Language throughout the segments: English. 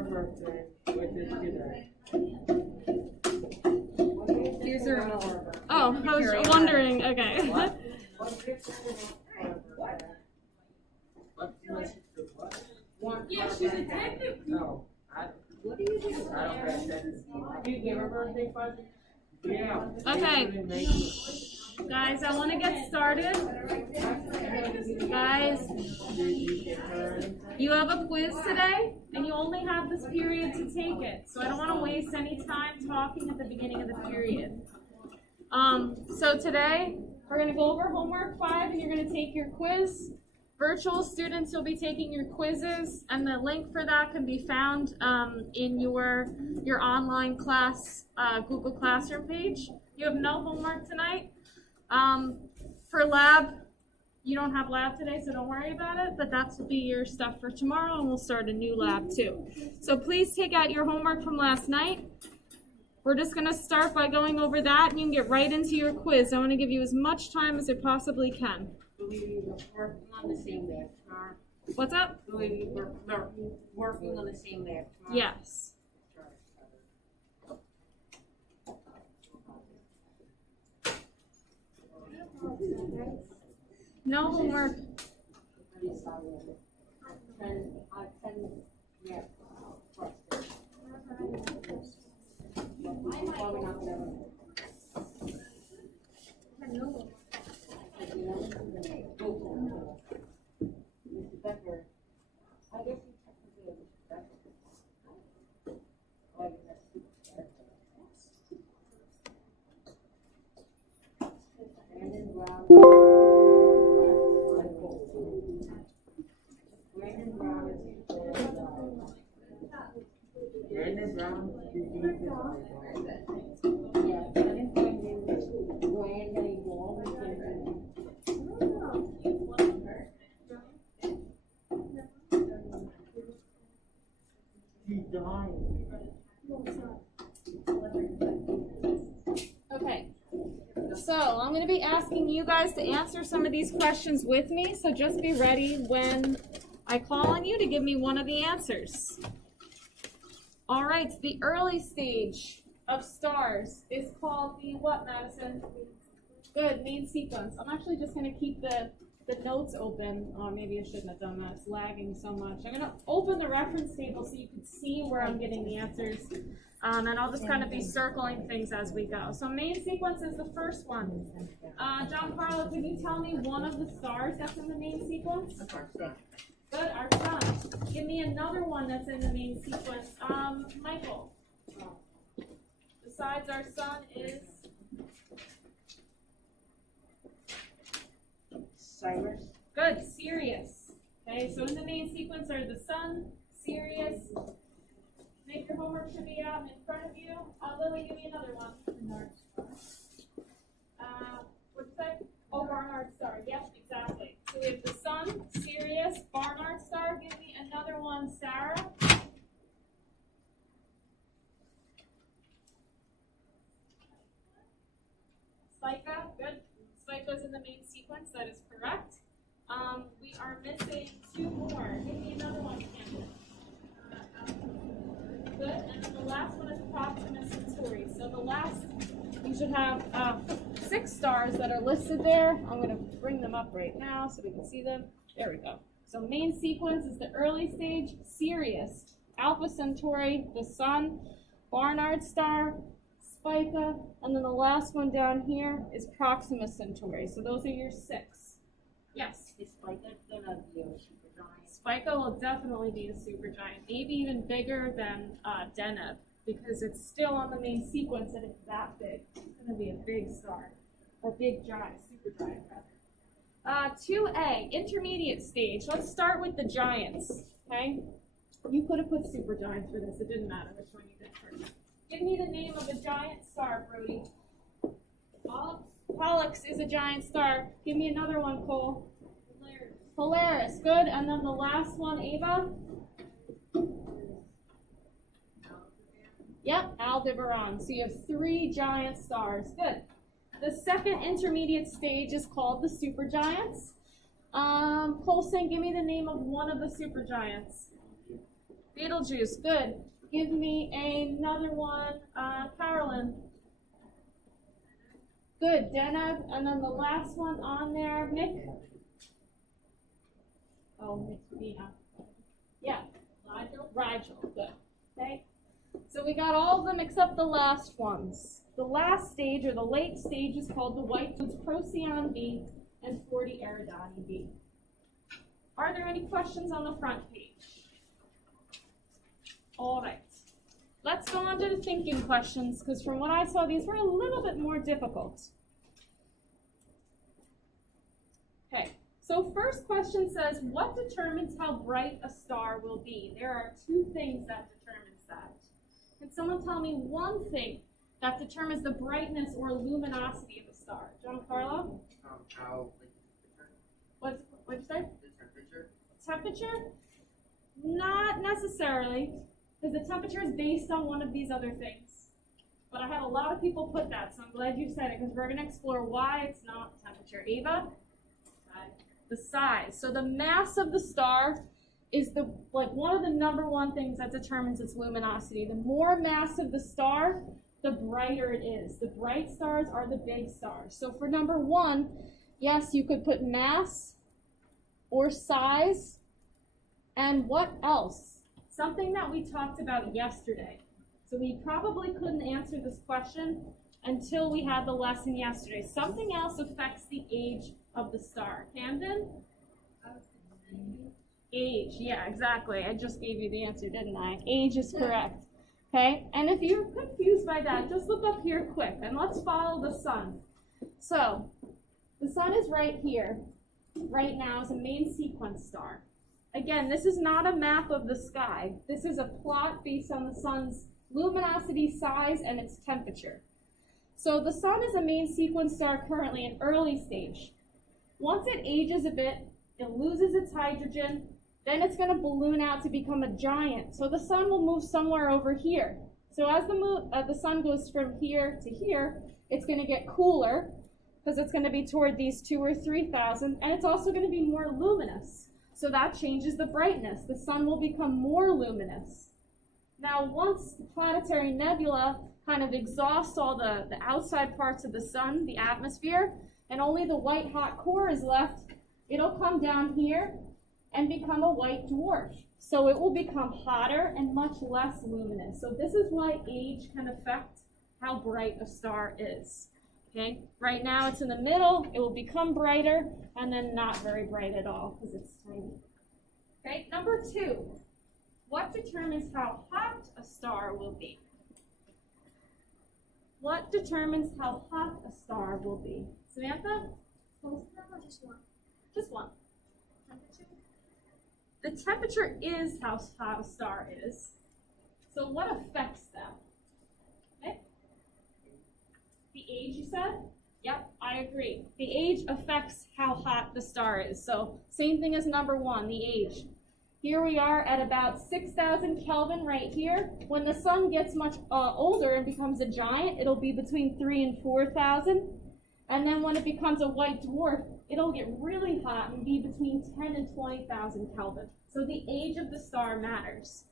her birthday, which is today. Here's her. Oh, I was wondering. Okay. Yeah, she's a detective. No. What do you do? I don't pay attention. Do you give her birthday present? Yeah. Okay. Guys, I want to get started. Guys, you have a quiz today, and you only have this period to take it. So I don't want to waste any time talking at the beginning of the period. So today, we're going to go over homework 5, and you're going to take your quiz. Virtual students, you'll be taking your quizzes, and the link for that can be found in your online class Google Classroom page. You have no homework tonight. For lab, you don't have lab today, so don't worry about it, but that will be your stuff for tomorrow, and we'll start a new lab too. So please take out your homework from last night. We're just going to start by going over that, and you can get right into your quiz. I want to give you as much time as I possibly can. Working on the same map tomorrow. What's up? Working on the same map tomorrow. Yes. No homework. Okay, so I'm going to be asking you guys to answer some of these questions with me, so just be ready when I call on you to give me one of the answers. All right, the early stage of stars is called the what, Madison? Good, main sequence. I'm actually just going to keep the notes open. Oh, maybe I shouldn't have done that. It's lagging so much. I'm going to open the reference table so you can see where I'm getting the answers. And I'll just kind of be circling things as we go. So main sequence is the first one. Giancarlo, can you tell me one of the stars that's in the main sequence? Good, our sun. Give me another one that's in the main sequence. Michael. Besides our sun is? Cyrus. Good, Sirius. Okay, so in the main sequence are the sun, Sirius. Make your homework should be out in front of you. Lily, give me another one. What's that? Oh, Barnard Star. Yep, exactly. So we have the sun, Sirius, Barnard Star. Give me another one, Sarah. Spica. Good. Spica's in the main sequence. That is correct. We are missing 2 more. Give me another one, Cameron. Good, and then the last one is Proxima Centauri. So the last, you should have 6 stars that are listed there. I'm going to bring them up right now so we can see them. There we go. So main sequence is the early stage, Sirius, Alpha Centauri, the sun, Barnard Star, Spica, and then the last one down here is Proxima Centauri. So those are your 6. Yes? Is Spica gonna be a supergiant? Spica will definitely be a supergiant, maybe even bigger than Deneb, because it's still on the main sequence and it's that big. It's going to be a big star, a big giant, supergiant rather. 2A, intermediate stage. Let's start with the giants, okay? You could have put supergiants for this. It didn't matter which one you did first. Give me the name of a giant star, Brody. Pollux is a giant star. Give me another one, Cole. Polaris, good. And then the last one, Ava? Yep, Aldebaran. So you have 3 giant stars. Good. The second intermediate stage is called the supergiants. Colson, give me the name of one of the supergiants. Beetlejuice, good. Give me another one, Carolyn. Good, Deneb, and then the last one on there, Mick. Oh, Mick, yeah, Rigel, good. Okay, so we got all of them except the last ones. The last stage, or the late stage, is called the white. It's Procyon B and 40 Eridani B. Are there any questions on the front page? All right. Let's go on to the thinking questions, because from what I saw, these were a little bit more difficult. Okay, so first question says, what determines how bright a star will be? There are two things that determines that. Can someone tell me one thing that determines the brightness or luminosity of a star? Giancarlo? What'd you say? The temperature. Temperature? Not necessarily, because the temperature is based on one of these other things. But I had a lot of people put that, so I'm glad you said it, because we're going to explore why it's not temperature. Ava? The size. So the mass of the star is one of the number one things that determines its luminosity. The more mass of the star, the brighter it is. The bright stars are the big stars. So for number one, yes, you could put mass or size, and what else? Something that we talked about yesterday. So we probably couldn't answer this question until we had the lesson yesterday. Something else affects the age of the star. Camden? Age, yeah, exactly. I just gave you the answer, didn't I? Age is correct. Okay, and if you're confused by that, just look up here quick, and let's follow the sun. So, the sun is right here, right now, as a main sequence star. Again, this is not a map of the sky. This is a plot based on the sun's luminosity, size, and its temperature. So the sun is a main sequence star currently in early stage. Once it ages a bit, it loses its hydrogen, then it's going to balloon out to become a giant. So the sun will move somewhere over here. So as the sun goes from here to here, it's going to get cooler because it's going to be toward these 2,000 or 3,000, and it's also going to be more luminous. So that changes the brightness. The sun will become more luminous. Now, once the planetary nebula kind of exhausts all the outside parts of the sun, the atmosphere, and only the white hot core is left, it'll come down here and become a white dwarf. So it will become hotter and much less luminous. So this is why age can affect how bright a star is. Okay, right now it's in the middle, it will become brighter, and then not very bright at all because it's tiny. Okay, number two, what determines how hot a star will be? What determines how hot a star will be? Samantha? Just one. Just one. The temperature is how hot a star is. So what affects that? Okay. The age, you said? Yep, I agree. The age affects how hot the star is. So same thing as number one, the age. Here we are at about 6,000 Kelvin right here. When the sun gets much older and becomes a giant, it'll be between 3,000 and 4,000. And then when it becomes a white dwarf, it'll get really hot and be between 10 and 20,000 Kelvin. So the age of the star matters.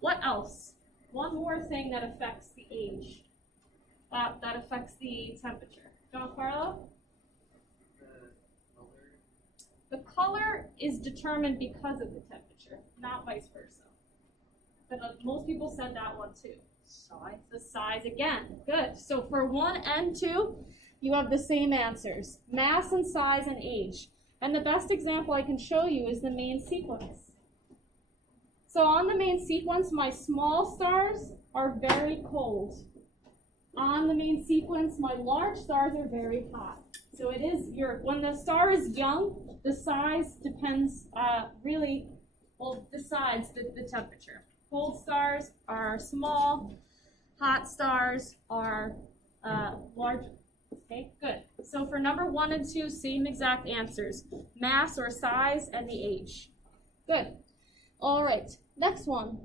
What else? One more thing that affects the age, that affects the temperature. Giancarlo? The color is determined because of the temperature, not vice versa. But most people said that one too. Size. The size again. Good. So for 1 and 2, you have the same answers. Mass and size and age. And the best example I can show you is the main sequence. So on the main sequence, my small stars are very cold. On the main sequence, my large stars are very hot. So it is when the star is young, the size depends decides the temperature. Cold stars are small, hot stars are larger. Okay, good. So for number 1 and 2, same exact answers. Mass or size and the age. Good. All right, next one.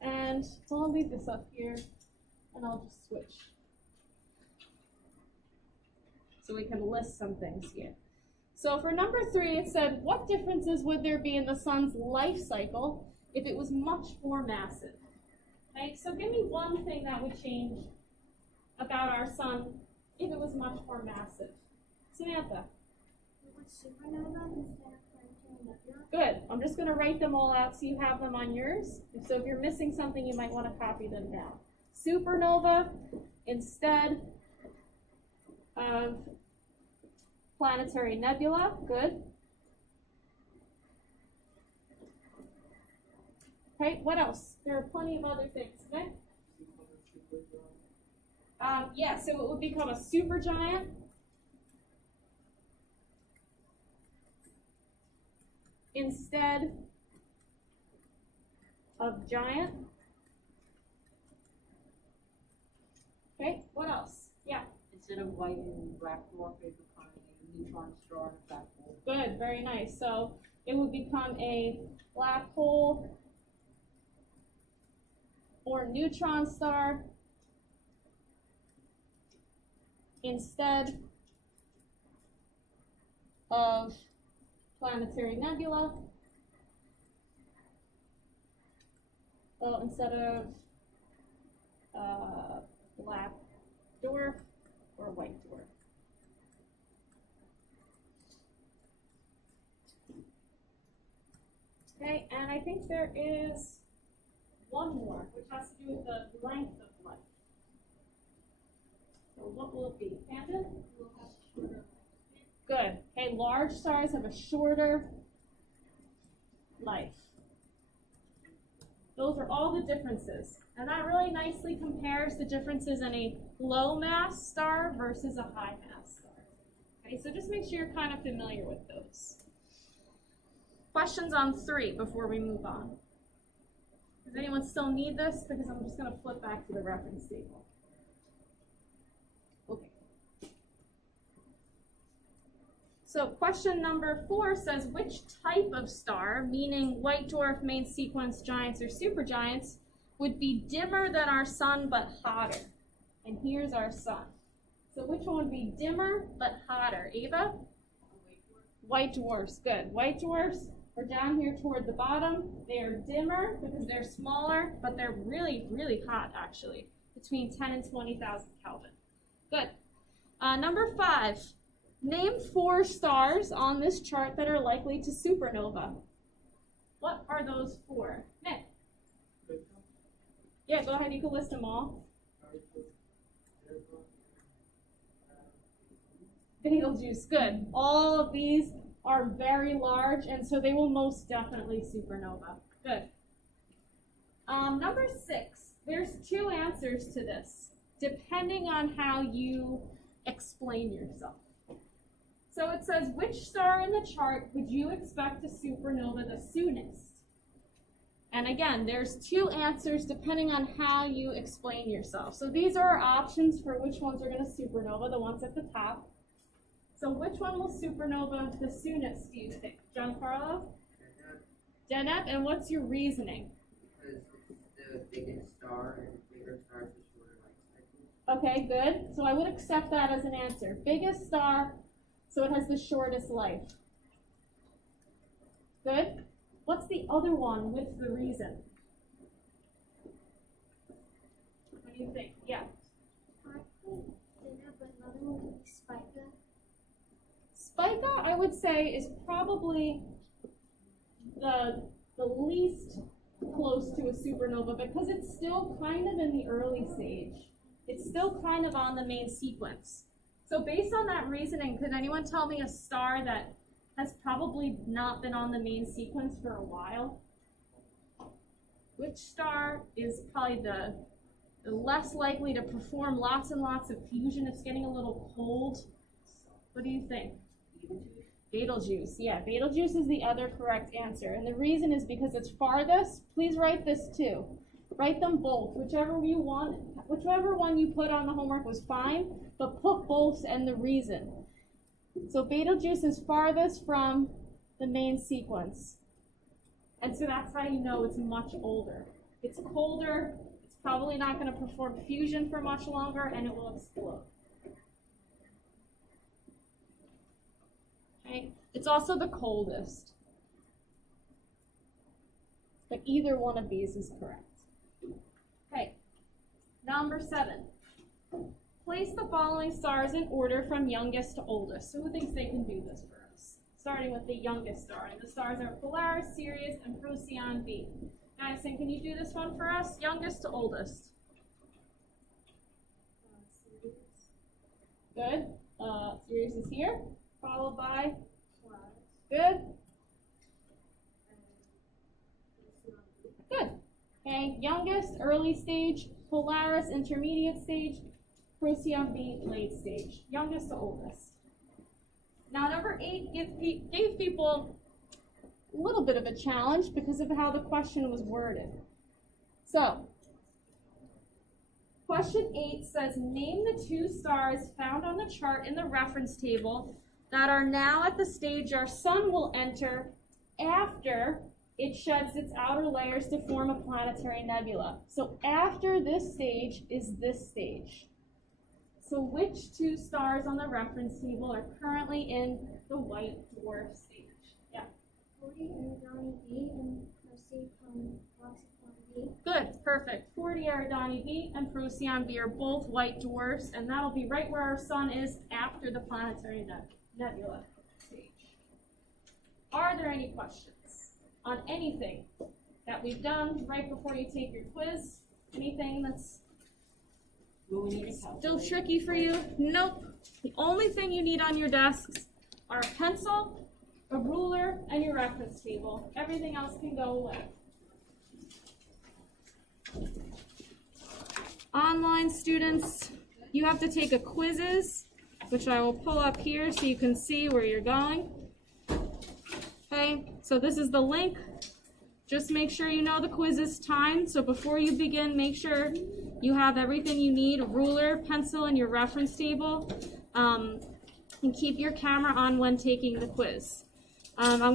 And so I'll leave this up here and I'll just switch. So we can list some things here. So for number 3, it said, what differences would there be in the sun's life cycle if it was much more massive. Okay, so give me one thing that would change about our sun if it was much more massive. Samantha. It would supernova instead of planetary nebula. Good. I'm just going to write them all out so you have them on yours. So if you're missing something, you might want to copy them down. Supernova instead of planetary nebula. Good. Okay, what else? There are plenty of other things, okay? Yeah, so it would become a supergiant. Instead of giant. Okay, what else? Yeah. Instead of white and black dwarf, it would become a neutron star and a black hole. Good, very nice. So it would become a black hole or neutron star instead of planetary nebula. Well, instead of black dwarf or white dwarf. Okay, and I think there is one more, which has to do with the length of life. So what will it be? Panda? We'll have shorter. Good. Okay, large stars have a shorter life. Those are all the differences. And that really nicely compares the differences in a low mass star versus a high mass star. Okay, so just make sure you're kind of familiar with those. Questions on 3 before we move on. Does anyone still need this? Because I'm just going to flip back to the reference table. Okay. So question number 4 says, which type of star, meaning white dwarf, main sequence, giants, or supergiants, would be dimmer than our sun but hotter? And here's our sun. So which one would be dimmer but hotter? Ava? White dwarfs. Good. White dwarfs are down here toward the bottom. They are dimmer because they're smaller, but they're really, really hot actually, between 10 and 20,000 Kelvin. Good. Number 5. Name 4 stars on this chart that are likely to supernova. What are those 4? Nick? Yeah, go ahead. You can list them all. Betelgeuse. Good. All of these are very large, and so they will most definitely supernova. Good. Number 6. There's 2 answers to this, depending on how you explain yourself. So it says, which star in the chart would you expect to supernova the soonest? And again, there's 2 answers depending on how you explain yourself. So these are our options for which ones are going to supernova, the ones at the top. So which one will supernova the soonest, do you think? Giancarlo? Deneb, and what's your reasoning? Because it's the biggest star, and bigger stars have shorter life cycles. Okay, good. So I would accept that as an answer. Biggest star, so it has the shortest life. Good. What's the other one with the reason? What do you think? Yeah. I think Dinner, but another one would be Spica. Spica, I would say, is probably the least close to a supernova because it's still kind of in the early stage. It's still kind of on the main sequence. So based on that reasoning, could anyone tell me a star that has probably not been on the main sequence for a while? Which star is probably the less likely to perform lots and lots of fusion? It's getting a little cold. What do you think? Betelgeuse. Yeah, Betelgeuse is the other correct answer. And the reason is because it's farthest. Please write this too. Write them both. Whichever you want, whichever one you put on the homework was fine, but put both and the reason. So Betelgeuse is farthest from the main sequence. And so that's how you know it's much older. It's colder, it's probably not going to perform fusion for much longer, and it will explode. Okay? It's also the coldest. but either one of these is correct. Okay, number 7. Place the following stars in order from youngest to oldest. So who thinks they can do this for us? Starting with the youngest star. And the stars are Polaris, Sirius, and Procyon B. Madison, can you do this one for us? Youngest to oldest. Good. Sirius is here, followed by good. Good. Okay, youngest, early stage, Polaris, intermediate stage, Procyon B, late stage. Youngest to oldest. Now, number 8 gave people a little bit of a challenge because of how the question was worded. So, question 8 says, name the 2 stars found on the chart in the reference table that are now at the stage our sun will enter after it sheds its outer layers to form a planetary nebula. So after this stage is this stage. So which 2 stars on the reference table are currently in the white dwarf stage? Yeah. 40 Eridani B and Procyon B. Good, perfect. 40 Eridani B and Procyon B are both white dwarfs, and that'll be right where our sun is after the planetary nebula stage. Are there any questions on anything that we've done right before you take your quiz? Anything that's still tricky for you? Nope. The only thing you need on your desks are a pencil, a ruler, and your reference table. Everything else can go away. Online students, you have to take a quizzes, which I will pull up here so you can see where you're going. Okay, so this is the link. Just make sure you know the quiz is timed. So before you begin, make sure you have everything you need, a ruler, pencil, and your reference table. And keep your camera on when taking the quiz. I'm